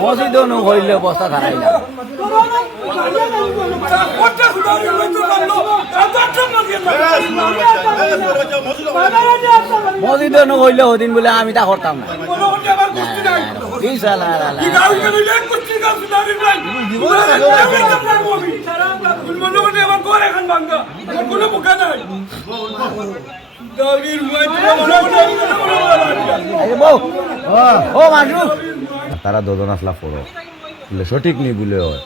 মসজিদ হইলে বস্তা খারাই না মসজিদ হইলে ওদিন বলে আমি তা করতাম না তারা দুজন আসলা পড়ো সঠিক নেই বলে হয়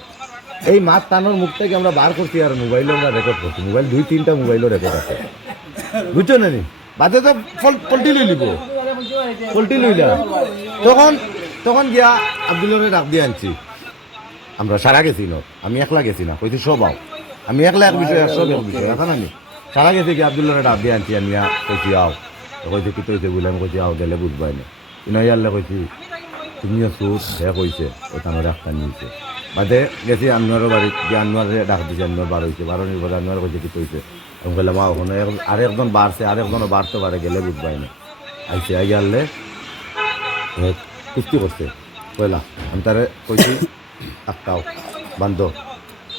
এই মাছ টানোর মুখ থেকে আমরা বার করছি আর মোবাইলে আমরা রেকর্ড করছি মোবাইল 2-3টা মোবাইলও রেকর্ড আছে বুঝছো না নি বাদে তো পোল্ট্রি লই লিব পোল্ট্রি লইলা তখন গিয়া আব্দুল্লাহরে ডাক দিয়ে আনছি আমরা সারা গেছি না আমি একলা গেছি না কইছি সব আও আমি একলা এক বিষয় আর সব এক বিষয় এখন আমি সারা গেছি গিয়ে আব্দুল্লাহরে ডাক দিয়ে আনছি আনিয়া কইছি আও কইছি কি তৈছে বলে আমি কইছি আও গেলে বুঝবাই না ইনাইয়াল্লে কইছি তুমিও সুর সে কইছে ওই তানোর একটা নিয়েছে বাদে গেছি আনোয়ারের বাড়ি গিয়ে আনোয়ারে ডাক দিয়েছে আনোয়ার বার হয়েছে বারো নির্ভর আনোয়ার কইছে কি কইছে আমি বললাম মা ওখানে আরেকজন বাড়ছে আরেকজনও বাড়তে পারে গেলে বুঝবাই না আইসে আইয়াল্লে কুস্তি করছে কইলা আমি তারে কইছি আটকাও বান্ধ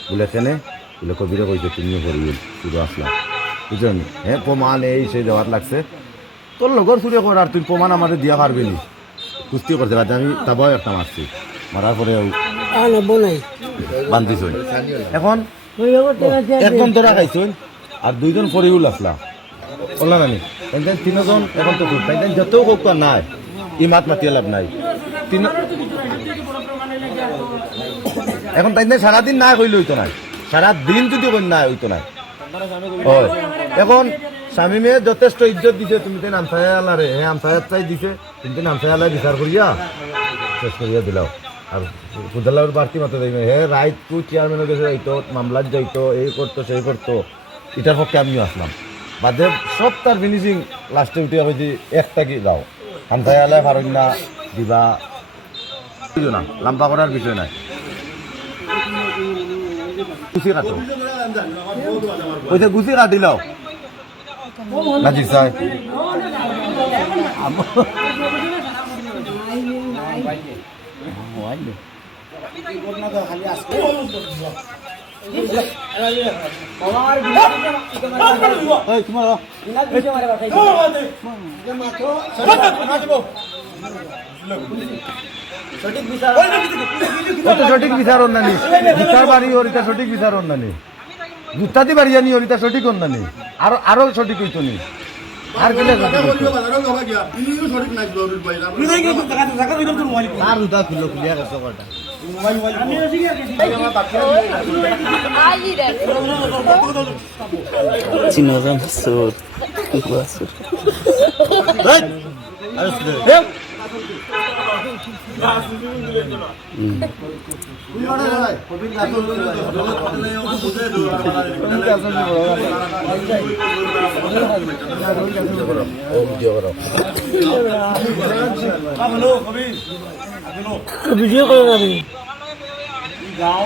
বলে কেনে বলে কবিরে কইছে তুমিও করিল শুধু আসলাম বুঝলেন হ্যাঁ প্রমাণ এই সেই দেওয়ার লাগছে তোর লগর চুরি কর আর তুই প্রমাণ আমাদের দিয়া পারবি নি কুস্তি করতে পারছি আমি তাবাও একটা মারছি মারার পরে বান্ধিস এখন একজন তোরা খাইছুন আর দুইজন ফরিউল আসলা বললা নানি তিনজন এখন তো যত হোক তো নাই ই মাত মাতিয়ে লাভ নাই এখন তাই সারাদিন না কইলে হইতো নাই সারাদিন যদি না হইতো নাই এখন স্বামীমে যথেষ্ট ইজ্জত দিছে তুমি তো নামসায়ালারে হ্যাঁ আমসায়াত চাই দিছে তুমি নামসায়ালায় বিচার করিয়া শেষ করিয়া দিলাও আর ফুদালার বাড়তি মাত্র দেখবে হ্যাঁ রাইট টু চেয়ারম্যানের কাছে যাইতো মামলার যাইতো এই করতো সেই করতো এটার পক্ষে আমিও আসলাম বাদে সব তার ফিনিশিং লাস্টে উঠে হয়েছি একটা কি দাও আমসায়ালায় পারেন না দিবা না লাম্বা করার বিষয় নাই গুছি কাটো ওই যে গুছি কাটিলাও নাজির সাহেব সঠিক বিচার অন্যানি জুতার বাড়ি ওরিতা সঠিক বিচার অন্যানি জুতাতে বাড়ি জানি ওরিতা সঠিক অন্যানি আরো সঠিক হইতো নি আর গেলে ভিডিও করে যাবি গাঁও